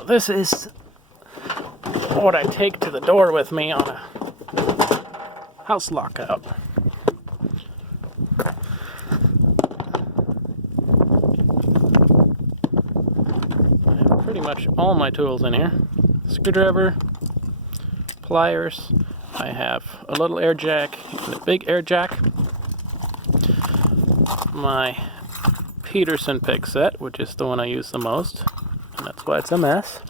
Now this is what I take to the door with me on a house lockout. I have pretty much all my tools in here. Screwdriver, pliers, I have a little air jack and a big air jack. My Peterson pick set, which is the one I use the most, and that's why it's a mess.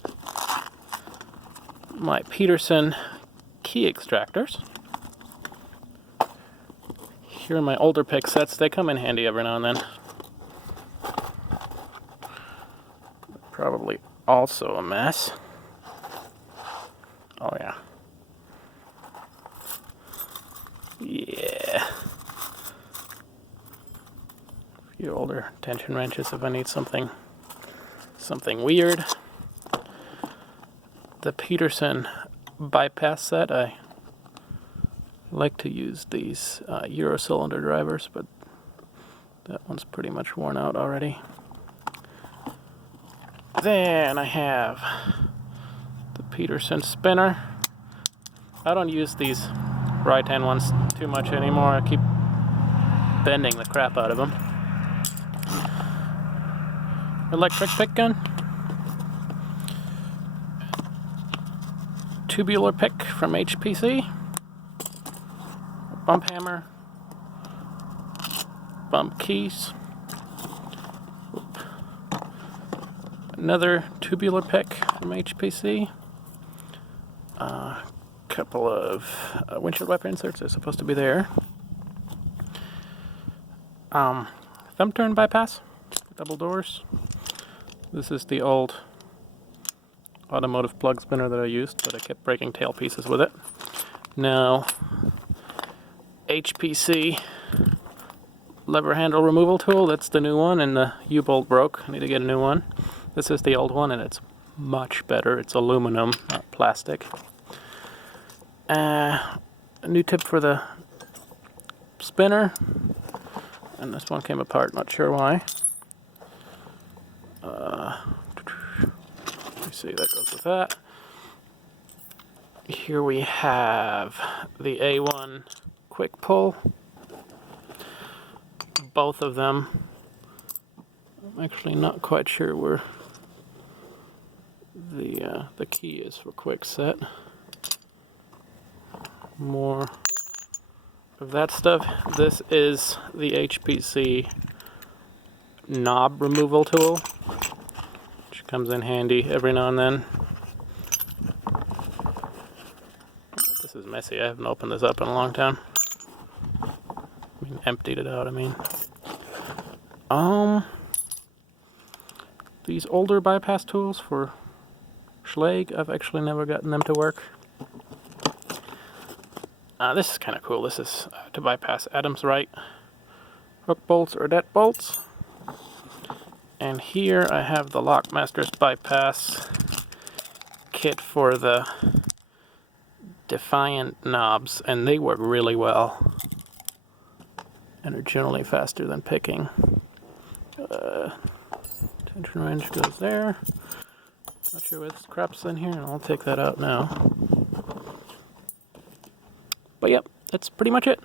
My Peterson key extractors. Here are my older pick sets. They come in handy every now and then. Probably also a mess. Oh yeah. Yeah. A few older tension wrenches if I need something weird. The Peterson bypass set, I like to use these Euro cylinder drivers, but that one's pretty much worn out already. Then I have the Peterson spinner. I don't use these right-hand ones too much anymore. I keep bending the crap out of them. Electric pick gun. Tubular pick from HPC. Bump hammer. Bump keys. Another tubular pick from HPC. Couple of windshield wiper inserts. They're supposed to be there. Thumb turn bypass. Double doors. This is the old automotive plug spinner that I used, but I kept breaking tail pieces with it. Now, HPC lever handle removal tool. That's the new one, and the U-bolt broke. I need to get a new one. This is the old one, and it's much better. It's aluminum, not plastic. A new tip for the spinner, and this one came apart, not sure why. You see, that goes with that. Here we have the A1 quick pull. Both of them. I'm actually not quite sure where the key is for quick set. More of that stuff. This is the HPC knob removal tool, which comes in handy every now and then. This is messy. I haven't opened this up in a long time. Emptied it out, I mean. These older bypass tools for Schlage, I've actually never gotten them to work. This is kind of cool. This is to bypass Adams Rite hook bolts or det bolts. And here I have the Lockmasters bypass kit for the Defiant knobs, and they work really well and are generally faster than picking. Tension wrench goes there. Not sure what crap's in here, and I'll take that out now. But yep, that's pretty much it.